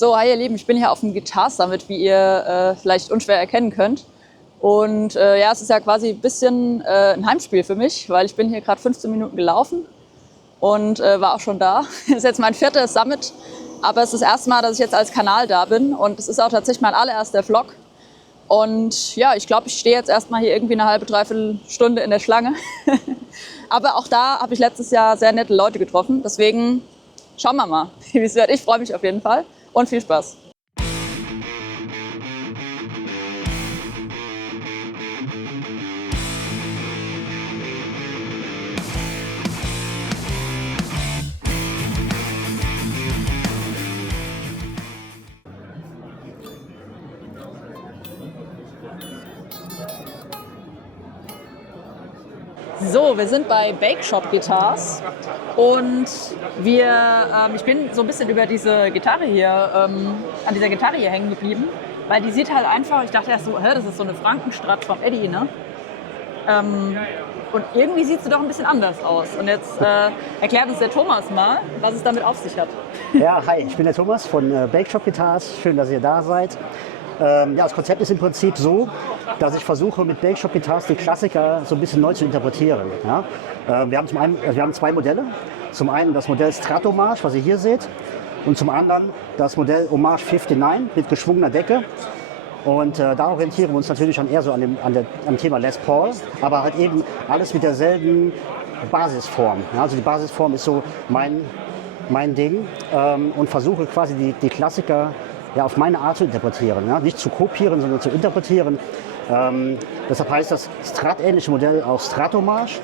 So, hi ihr Lieben, ich bin hier auf dem Guitar Summit, wie ihr vielleicht unschwer erkennen könnt. Und ja, es ist ja quasi ein bisschen ein Heimspiel für mich, weil ich bin hier gerade 15 Minuten gelaufen und war auch schon da. Das ist jetzt mein 4. Summit, aber es ist das erste Mal, dass ich jetzt als Kanal da bin und es ist auch tatsächlich mein allererster Vlog. Und ja, ich glaube, ich stehe jetzt erstmal hier irgendwie eine halbe, dreiviertel Stunde in der Schlange. Aber auch da habe ich letztes Jahr sehr nette Leute getroffen, deswegen schauen wir mal, wie es wird. Ich freue mich auf jeden Fall und viel Spaß. So, wir sind bei Bake Shop Guitars und ich bin so ein bisschen über diese Gitarre hier, an dieser Gitarre hier hängen geblieben, weil die sieht halt einfach, ich dachte erst so, das ist so eine Frankenstrat vom Eddie, ne? Und irgendwie sieht sie doch ein bisschen anders aus. Und jetzt erklärt uns der Thomas mal, was es damit auf sich hat. Ja, hi, ich bin der Thomas von Bake Shop Guitars. Schön, dass ihr da seid. Ja, das Konzept ist im Prinzip so, dass ich versuche, mit Bake Shop Guitars die Klassiker so ein bisschen neu zu interpretieren. Ja? Wir haben 2 Modelle. Zum einen das Modell Stratomarch, was ihr hier seht, und zum anderen das Modell Hommage 59 mit geschwungener Decke. Und da orientieren wir uns natürlich schon eher so am Thema Les Paul, aber halt eben alles mit derselben Basisform. Ja? Also die Basisform ist so mein Ding und versuche quasi die Klassiker ja, auf meine Art zu interpretieren. Ja? Nicht zu kopieren, sondern zu interpretieren. Deshalb heißt das Strat-ähnliche Modell auch Stratomarch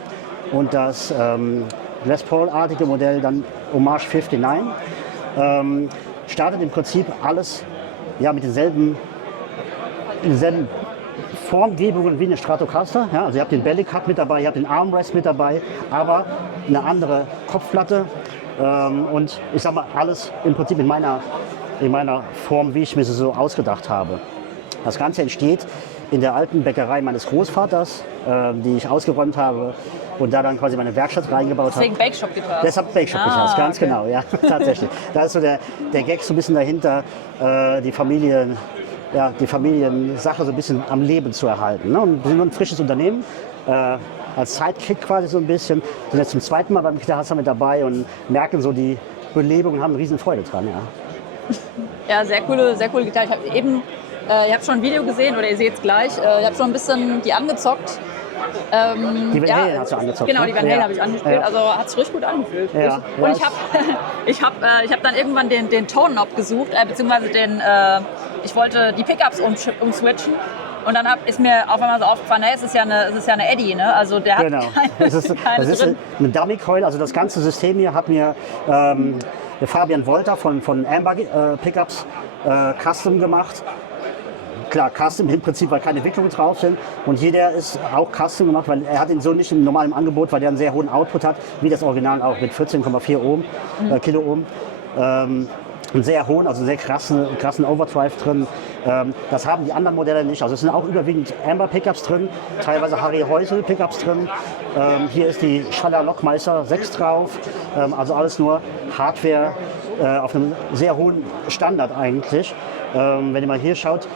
und das Les Paul-artige Modell dann Hommage 59. Startet im Prinzip alles ja, mit denselben Formgebungen wie eine Stratocaster. Ja? Also ihr habt den Belly Cut mit dabei, ihr habt den Armrest mit dabei, aber eine andere Kopfplatte und ich sag mal alles im Prinzip in meiner Form, wie ich mir sie so ausgedacht habe. Das Ganze entsteht in der alten Bäckerei meines Großvaters, die ich ausgeräumt habe und da dann quasi meine Werkstatt reingebaut habe. Deswegen Bake Shop Guitars. Deshalb Bake Shop Guitars, ganz okay. genau, ja, tatsächlich. Da ist so der Gag so ein bisschen dahinter, die Familiensache so ein bisschen am Leben zu erhalten. Ne? Und wir sind ein frisches Unternehmen, als Sidekick quasi so ein bisschen. Wir sind jetzt zum 2. Mal beim Guitar Summit dabei und merken so die Belebung und haben eine riesen Freude dran. Ja, ja, sehr coole Gitarre. Ich habe eben, ihr habt schon ein Video gesehen oder ihr seht es gleich. Ich habe schon ein bisschen die angezockt. Die Van Halen hast du angezockt. Genau, die Van Halen ja. habe ich angespielt. Ja. Also hat sich richtig gut angefühlt. Ja. Und ich hab dann irgendwann den Tone-Knob gesucht, beziehungsweise ich wollte die Pickups umswitchen. Und dann ist mir auf einmal so aufgefallen, es ist ja eine Eddie, ne? Also der hat genau. keine Das ist drin. eine Dummy Coil, also das ganze System hier hat mir der Fabian Wolter von Amber Pickups Custom gemacht. Klar, Custom im Prinzip, weil keine Wicklungen drauf sind. Und hier der ist auch Custom gemacht, weil er hat ihn so nicht im normalen Angebot, weil der einen sehr hohen Output hat, wie das Original auch mit 14,4 Kilo Ohm. Einen sehr hohen, also sehr krassen Overdrive drin. Das haben die anderen Modelle nicht. Also es sind auch überwiegend Amber Pickups drin, teilweise Harry Häusl Pickups drin. Hier ist die Schaller Lockmeister 6 drauf. Also alles nur Hardware auf einem sehr hohen Standard eigentlich. Wenn ihr mal hier schaut,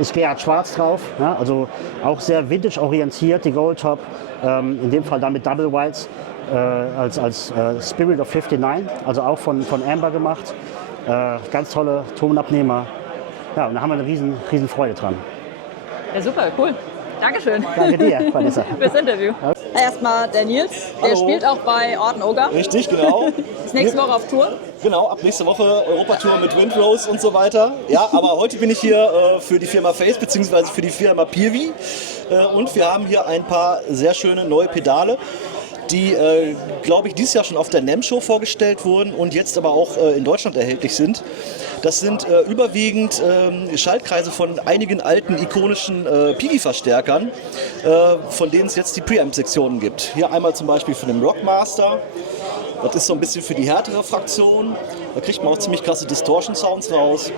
ist Gerhard Schwarz drauf. Ja? Also auch sehr vintage orientiert, die Gold Top. In dem Fall dann mit Double Whites als Spirit of 59, also auch von Amber gemacht. Ganz tolle Tonabnehmer. Ja, und da haben wir eine riesen Freude dran. Ja, super, cool. Dankeschön. Danke dir, Vanessa. Fürs Interview. Erstmal der Nils, der Hallo. spielt auch bei Orden Oger. Richtig, genau. Ist nächste Woche auf Tour. Genau, ab nächste Woche Europatour mit Windrose und so weiter. Ja, aber heute bin ich hier für die Firma Face bzw. für die Firma Pirvi. Und wir haben hier ein paar sehr schöne neue Pedale, die, glaube ich, dieses Jahr schon auf der NAMM Show vorgestellt wurden und jetzt aber auch in Deutschland erhältlich sind. Das sind überwiegend Schaltkreise von einigen alten ikonischen Pigi-Verstärkern, von denen es jetzt die Preamp-Sektionen gibt. Hier einmal zum Beispiel für den Rockmaster. Das ist so ein bisschen für die härtere Fraktion. Da kriegt man auch ziemlich krasse Distortion-Sounds raus.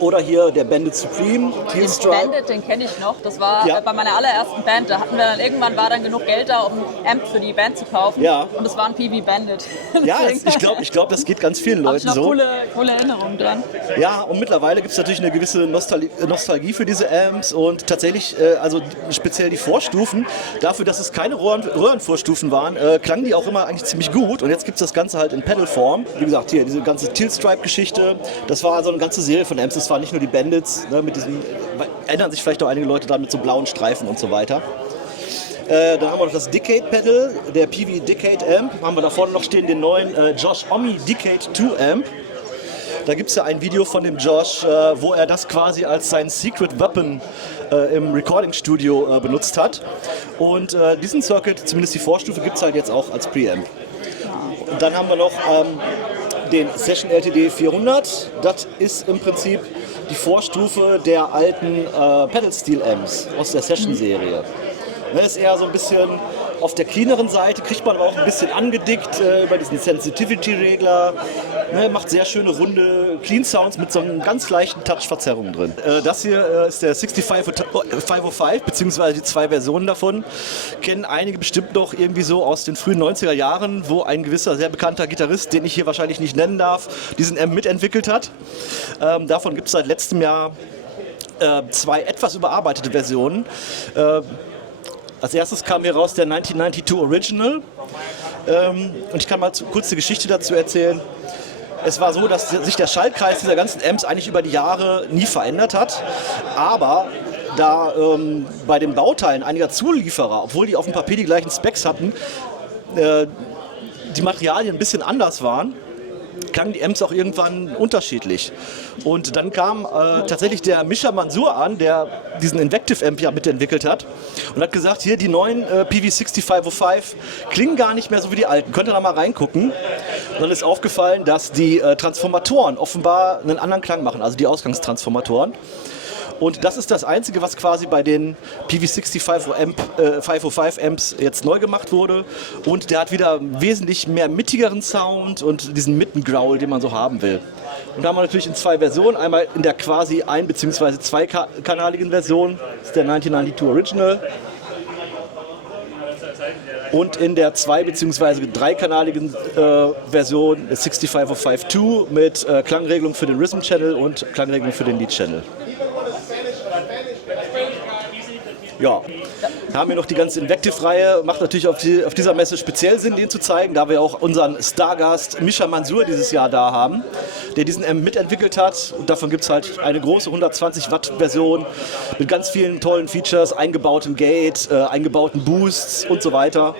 Oder hier der Bandit Supreme, Teal Den Stripe. Bandit, den kenne ich noch. Das war Ja. bei meiner allerersten Band. Da hatten wir dann irgendwann war dann genug Geld da, um ein Amp für die Band zu kaufen. Ja. Und es war ein PV Bandit. Ja, Deswegen ich glaube, das geht ganz vielen habe ich Leuten noch so. coole Erinnerungen dran. Ja, und mittlerweile gibt es natürlich eine gewisse Nostalgie für diese Amps und tatsächlich, also speziell die Vorstufen, dafür, dass es keine Röhrenvorstufen waren, klangen die auch immer eigentlich ziemlich gut. Und jetzt gibt es das Ganze halt in Pedalform. Wie gesagt, hier diese ganze Teal Stripe-Geschichte, das war so eine ganze Serie von Amps. Das waren nicht nur die Bandits, ne, mit diesen, erinnern sich vielleicht auch einige Leute dran mit so blauen Streifen und so weiter. Dann haben wir noch das Decade Pedal, der PV Decade Amp. Haben wir da vorne noch stehen den neuen Josh Omi Decade 2 Amp. Da gibt es ja ein Video von dem Josh, wo er das quasi als sein Secret Weapon im Recording-Studio benutzt hat. Und diesen Circuit, zumindest die Vorstufe, gibt es halt jetzt auch als Preamp. Und dann haben wir noch den Session LTD 400. Das ist im Prinzip die Vorstufe der alten Pedal Steel Amps aus der Session-Serie. Das ist eher so ein bisschen auf der cleaneren Seite, kriegt man aber auch ein bisschen angedickt über diesen Sensitivity-Regler. Ne, macht sehr schöne runde Clean Sounds mit so einem ganz leichten Touch-Verzerrung drin. Das hier ist der 6505, beziehungsweise die zwei Versionen davon. Kennen einige bestimmt noch irgendwie so aus den frühen 90er Jahren, wo ein gewisser, sehr bekannter Gitarrist, den ich hier wahrscheinlich nicht nennen darf, diesen Amp mitentwickelt hat. Davon gibt es seit letztem Jahr zwei etwas überarbeitete Versionen. Als erstes kam hier raus der 1992 Original und ich kann mal kurz die Geschichte dazu erzählen. Es war so, dass sich der Schaltkreis dieser ganzen Amps eigentlich über die Jahre nie verändert hat, aber da bei den Bauteilen einiger Zulieferer, obwohl die auf dem Papier die gleichen Specs hatten, die Materialien ein bisschen anders waren, klangen die Amps auch irgendwann unterschiedlich. Und dann kam tatsächlich der Misha Mansour an, der diesen Invective Amp ja mitentwickelt hat und hat gesagt, hier die neuen PV6505 klingen gar nicht mehr so wie die alten. Könnt ihr da mal reingucken? Und dann ist aufgefallen, dass die Transformatoren offenbar einen anderen Klang machen, also die Ausgangstransformatoren. Und das ist das Einzige, was quasi bei den PV6505 Amps jetzt neu gemacht wurde. Und der hat wieder wesentlich mehr mittigeren Sound und diesen Mittengrowl, den man so haben will. Und da haben wir natürlich in zwei Versionen. Einmal in der quasi ein- bzw. zweikanaligen Version, das ist der 1992 Original. Und in der zwei- bzw. dreikanaligen Version 65052 mit Klangregelung für den Rhythm Channel und Klangregelung für den Lead Channel. Ja, da haben wir noch die ganze Invective-Reihe. Macht natürlich auf dieser Messe speziell Sinn, den zu zeigen, da wir auch unseren Stargast Misha Mansour dieses Jahr da haben, der diesen Amp mitentwickelt hat. Und davon gibt es halt eine große 120 Watt Version mit ganz vielen tollen Features, eingebautem Gate, eingebauten Boosts und so weiter.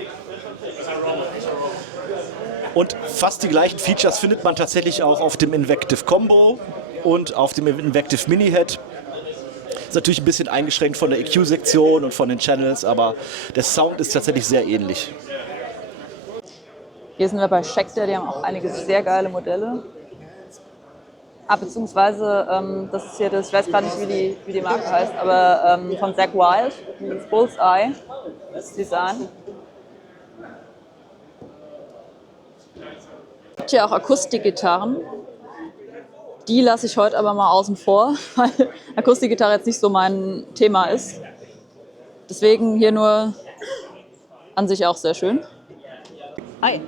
Und fast die gleichen Features findet man tatsächlich auch auf dem Invective Combo und auf dem Invective Mini-Head. Ist natürlich ein bisschen eingeschränkt von der EQ-Sektion und von den Channels, aber der Sound ist tatsächlich sehr ähnlich. Hier sind wir bei Schecter, die haben auch einige sehr geile Modelle. Beziehungsweise, das ist hier das, ich weiß gerade nicht, wie die Marke heißt, aber von Zack Wild, das Bullseye, das Design. Es gibt hier auch Akustikgitarren. Die lasse ich heute aber mal außen vor, weil Akustikgitarre jetzt nicht so mein Thema ist. Deswegen hier nur an sich auch sehr schön. Hi.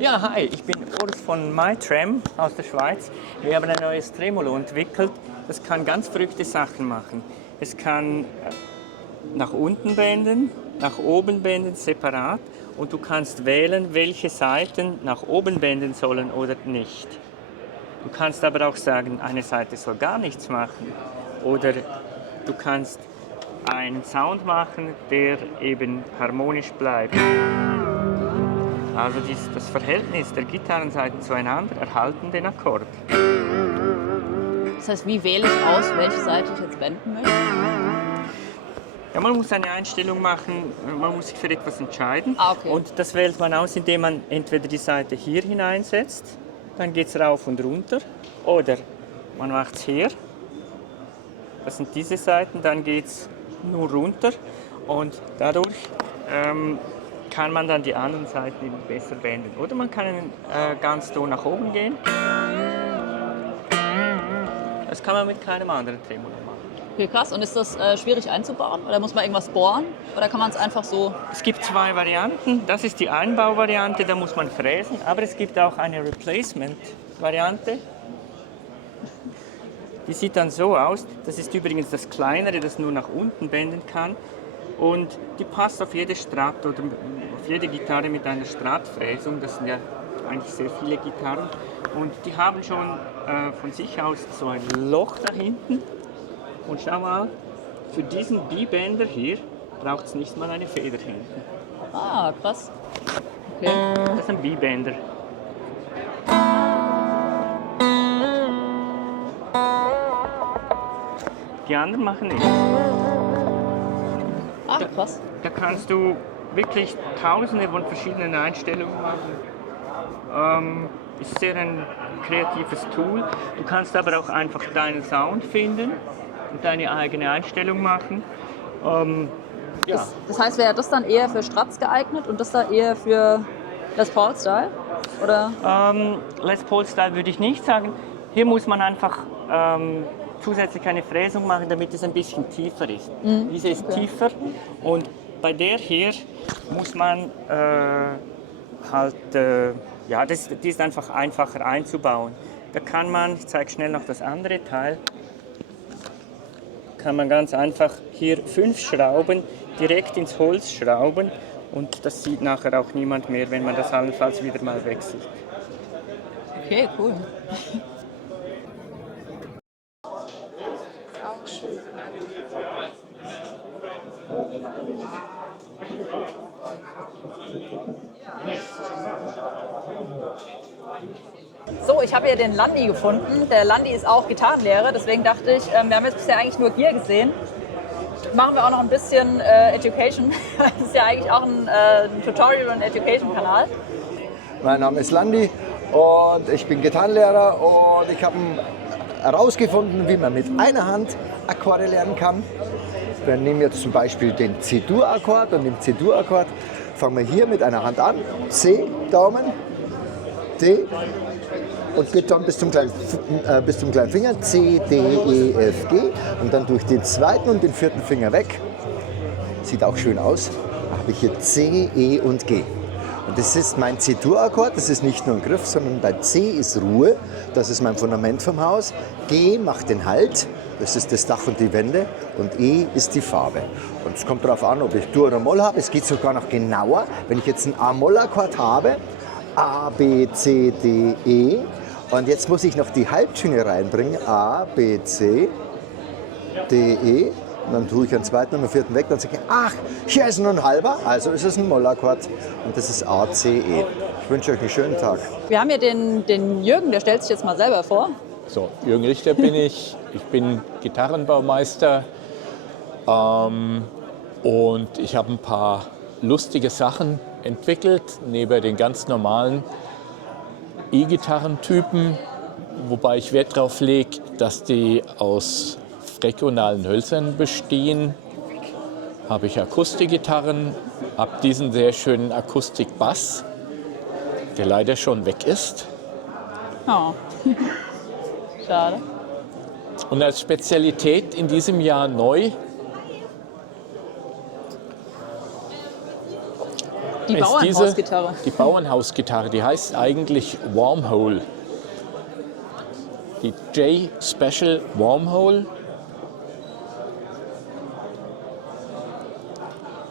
Ja, hi, ich bin Urs von MyTrem aus der Schweiz. Wir haben ein neues Tremolo entwickelt. Das kann ganz verrückte Sachen machen. Es kann nach unten bänden, nach oben bänden, separat. Und du kannst wählen, welche Seiten nach oben bänden sollen oder nicht. Du kannst aber auch sagen, eine Seite soll gar nichts machen. Oder du kannst einen Sound machen, der eben harmonisch bleibt. Also das Verhältnis der Gitarrenseiten zueinander erhalten den Akkord. Das heißt, wie wähle ich aus, welche Seite ich jetzt wenden möchte? Ja, man muss eine Einstellung machen, man muss sich für etwas entscheiden. Okay. Und das wählt man aus, indem man entweder die Seite hier hineinsetzt, dann geht es rauf und runter, oder man macht es hier, das sind diese Seiten, dann geht es nur runter und dadurch kann man dann die anderen Seiten besser bänden. Oder man kann einen ganz Ton nach oben gehen Das kann man mit keinem anderen Tremolo machen. Okay, krass. Und ist das schwierig einzubauen? Oder muss man irgendwas bohren? Oder kann man es einfach so? Es gibt zwei Varianten. Das ist die Einbauvariante, da muss man fräsen. Aber es gibt auch eine Replacement-Variante. Die sieht dann so aus. Das ist übrigens das kleinere, das nur nach unten bänden kann. Und die passt auf jede Strat oder auf jede Gitarre mit einer Stratfräsung. Das sind ja eigentlich sehr viele Gitarren. Und die haben schon von sich aus so ein Loch da hinten. Und schau mal, für diesen B-Bänder hier braucht es nicht mal eine Feder hinten. Ah, krass. Okay. Das ist ein B-Bänder. Die anderen machen nichts. Ah, krass. Da kannst du wirklich tausende von verschiedenen Einstellungen machen. Ist sehr ein kreatives Tool. Du kannst aber auch einfach deinen Sound finden und deine eigene Einstellung machen. Ja. Das heißt, wäre das dann eher für Strats geeignet und das da eher für Les Paul Style? Oder? Les Paul Style würde ich nicht sagen. Hier muss man einfach zusätzlich eine Fräsung machen, damit es ein bisschen tiefer ist. Diese ist tiefer und bei der hier muss man die ist einfach einfacher einzubauen. Da kann man, ich zeige schnell noch das andere Teil, kann man ganz einfach hier 5 Schrauben direkt ins Holz schrauben und das sieht nachher auch niemand mehr, wenn man das allenfalls wieder mal wechselt. Okay, cool. So, ich habe hier den Landi gefunden. Der Landi ist auch Gitarrenlehrer, deswegen dachte ich, wir haben jetzt bisher eigentlich nur Gear gesehen. Machen wir auch noch ein bisschen Education. Das ist ja eigentlich auch ein Tutorial- und Education-Kanal. Mein Name ist Landi und ich bin Gitarrenlehrer und ich habe herausgefunden, wie man mit einer Hand Akkorde lernen kann. Wir nehmen jetzt zum Beispiel den C-Dur-Akkord und im C-Dur-Akkord fangen wir hier mit einer Hand an, C, Daumen, D und geht dann bis zum kleinen Finger, C, D, E, F, G und dann durch den zweiten und den vierten Finger weg. Sieht auch schön aus. Da habe ich hier C, E und G. Und das ist mein C-Dur-Akkord, das ist nicht nur ein Griff, sondern bei C ist Ruhe, das ist mein Fundament vom Haus. G macht den Halt, das ist das Dach und die Wände. Und E ist die Farbe. Und es kommt darauf an, ob ich Dur oder Moll habe. Es geht sogar noch genauer. Wenn ich jetzt einen A-Moll-Akkord habe, A, B, C, D, E. Und jetzt muss ich noch die Halbtöne reinbringen, A, B, C, D, E. Und dann tue ich einen zweiten und einen vierten weg. Dann sage ich, ach, hier ist nur ein halber, also ist es ein Mollakkord. Und das ist A, C, E. Ich wünsche euch einen schönen Tag. Wir haben hier den Jürgen, der stellt sich jetzt mal selber vor. So, Jürgen Richter bin ich. Ich bin Gitarrenbaumeister. Und ich habe ein paar lustige Sachen entwickelt, neben den ganz normalen E-Gitarrentypen. Wobei ich Wert darauf lege, dass die aus regionalen Hölzern bestehen, habe ich Akustikgitarren, habe diesen sehr schönen Akustikbass, der leider schon weg ist. Oh. Schade. Und als Spezialität in diesem Jahr neu Die ist Bauernhausgitarre. Die Bauernhausgitarre, die heißt eigentlich Wormhole. Die J Special Wormhole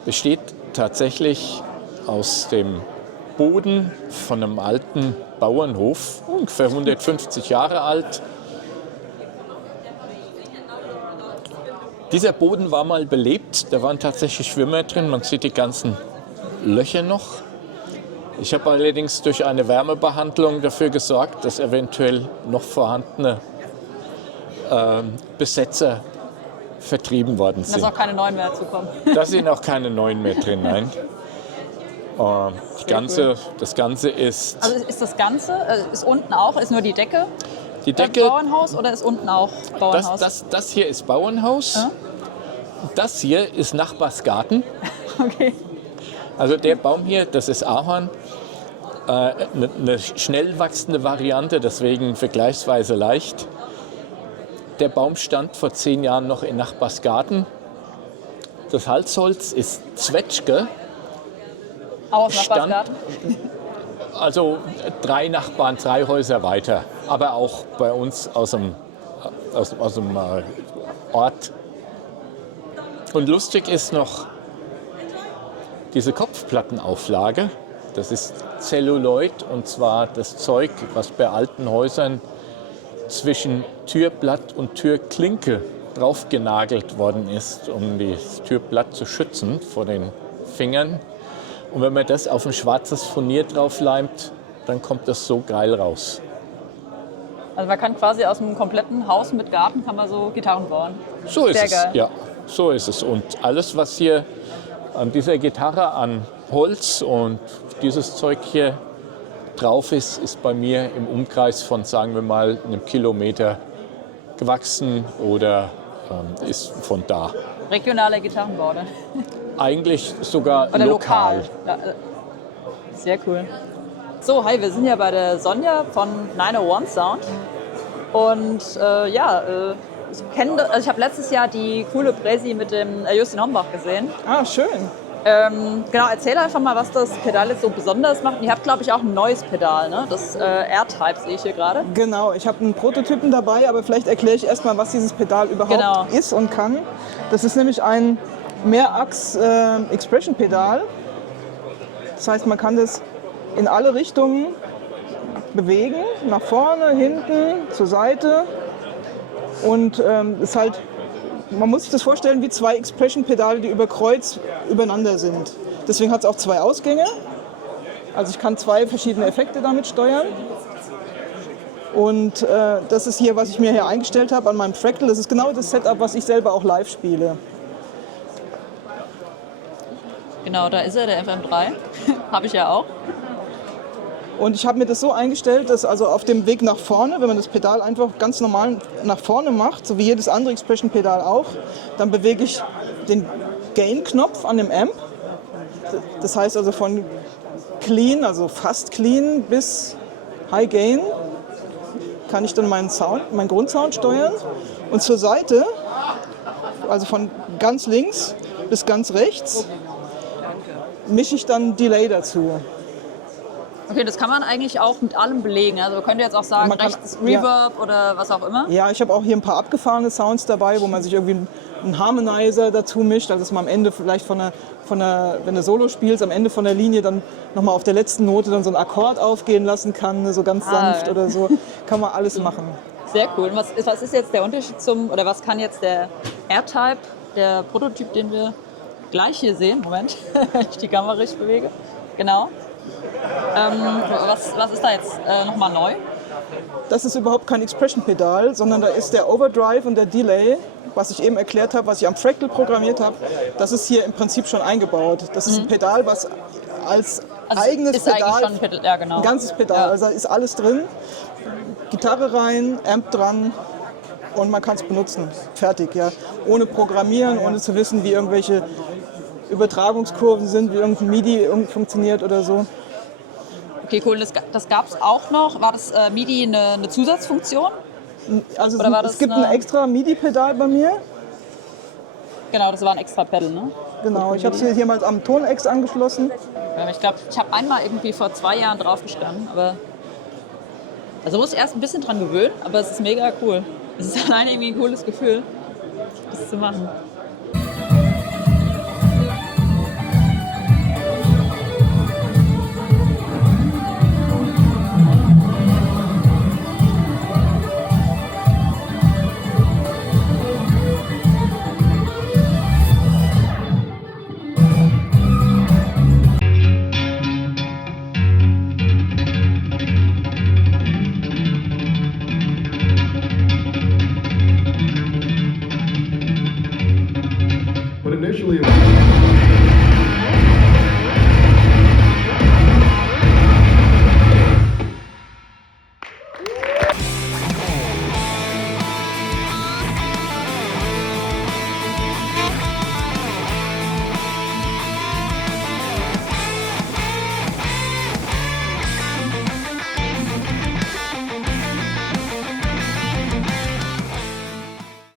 besteht tatsächlich aus dem Boden von einem alten Bauernhof, ungefähr 150 Jahre alt. Dieser Boden war mal belebt, da waren tatsächlich Schwimmer drin, man sieht die ganzen Löcher noch. Ich habe allerdings durch eine Wärmebehandlung dafür gesorgt, dass eventuell noch vorhandene Besetzer vertrieben worden sind. Da ist auch keine neuen mehr zukommen. Da sind auch keine neuen mehr drin, nein. Das Ganze ist... Also ist das Ganze, ist unten auch, ist nur die Decke, Die Decke, Bauernhaus oder ist unten auch Bauernhaus? das hier ist Bauernhaus. Ja? Das hier ist Nachbarsgarten. Okay. Also der Baum hier, das ist Ahorn. Eine schnell wachsende Variante, deswegen vergleichsweise leicht. der Baum stand vor 10 Jahren noch in Nachbarsgarten. Das Halsholz ist Zwetschge. Auch aus dem Stand- Nachbarsgarten. Also 3 Nachbarn, 3 Häuser weiter, aber auch bei uns aus dem Ort. Und lustig ist noch diese Kopfplattenauflage. Das ist Zelluloid, und zwar das Zeug, was bei alten Häusern zwischen Türblatt und Türklinke draufgenagelt worden ist, um das Türblatt zu schützen vor den Fingern. Und wenn man das auf ein schwarzes Furnier draufleimt, dann kommt das so geil raus. Also man kann quasi aus einem kompletten Haus mit Garten kann man so Gitarren bauen. So ist Sehr es, geil. ja, so ist es. Und alles, was hier an dieser Gitarre an Holz und dieses Zeug hier drauf ist, ist bei mir im Umkreis von, sagen wir mal, einem Kilometer gewachsen oder ist von da. Regionaler Gitarrenbau, ne? Eigentlich sogar Oder lokal. Ja, sehr cool. So, hi, wir sind ja bei der Sonja von 901 Sound. Und ich habe letztes Jahr die coole Präsi mit dem Justin Hombach gesehen. Ah, schön. Genau, erzähl einfach mal, was das Pedal jetzt so besonders macht. Und ihr habt, glaube ich, auch ein neues Pedal, ne? Das R-Type sehe ich hier gerade. Genau, ich habe einen Prototypen dabei, aber vielleicht erkläre ich erstmal, was dieses Pedal überhaupt Genau. ist und kann. Das ist nämlich ein Mehrachs-Expression-Pedal. Das heißt, man kann das in alle Richtungen bewegen, nach vorne, hinten, zur Seite. Und ist halt, man muss sich das vorstellen wie 2 Expression-Pedale, die über Kreuz übereinander sind. Deswegen hat es auch 2 Ausgänge. Also ich kann 2 verschiedene Effekte damit steuern. Und das ist hier, was ich mir hier eingestellt habe an meinem Fractal. Das ist genau das Setup, was ich selber auch live spiele. Genau, da ist er, der FM3. Habe ich ja auch. Und ich habe mir das so eingestellt, dass also auf dem Weg nach vorne, wenn man das Pedal einfach ganz normal nach vorne macht, so wie jedes andere Expression-Pedal auch, dann bewege ich den Gain-Knopf an dem Amp. Das heißt also von Clean, also fast Clean, bis High Gain kann ich dann meinen Grundsound steuern. Und zur Seite, also von ganz links bis ganz rechts, mische ich dann Delay dazu. Okay, das kann man eigentlich auch mit allem belegen. Also man könnte jetzt auch sagen, Man kann- rechts Reverb oder was auch immer. Ja, ich habe auch hier ein paar abgefahrene Sounds dabei, wo man sich irgendwie einen Harmonizer dazu mischt, also dass man am Ende vielleicht wenn du Solo spielst, am Ende von der Linie dann nochmal auf der letzten Note dann so einen Akkord aufgehen lassen kann, so ganz sanft oder so. Kann man alles machen. Sehr cool. Und was ist jetzt der Unterschied oder was kann jetzt der R-Type, der Prototyp, den wir gleich hier sehen, Moment, wenn ich die Kamera richtig bewege, genau. Was ist da jetzt nochmal neu? Das ist überhaupt kein Expression-Pedal, sondern da ist der Overdrive und der Delay, was ich eben erklärt habe, was ich am Fractal programmiert habe, das ist hier im Prinzip schon eingebaut. Das ist ein Pedal, was als eigenes ist eigentlich Pedal, schon ein Pedal, ja genau. ein ganzes Pedal, Ja. also da ist alles drin, Gitarre rein, Amp dran und man kann es benutzen. Fertig, ja. Ohne Programmieren, ohne zu wissen, wie irgendwelche Übertragungskurven sind, wie irgendein MIDI funktioniert oder so. Okay, cool. Das gab es auch noch. War das MIDI eine Zusatzfunktion? Also Oder war es das gibt ein eine- extra MIDI-Pedal bei mir. Genau, das war ein extra Pedal, ne? Genau, ich habe es hier mal am Tonex angeschlossen. Ich glaube, ich habe einmal irgendwie vor 2 Jahren drauf gestanden, aber also muss ich erst ein bisschen dran gewöhnen, aber es ist mega cool. Es ist alleine irgendwie ein cooles Gefühl, das zu machen.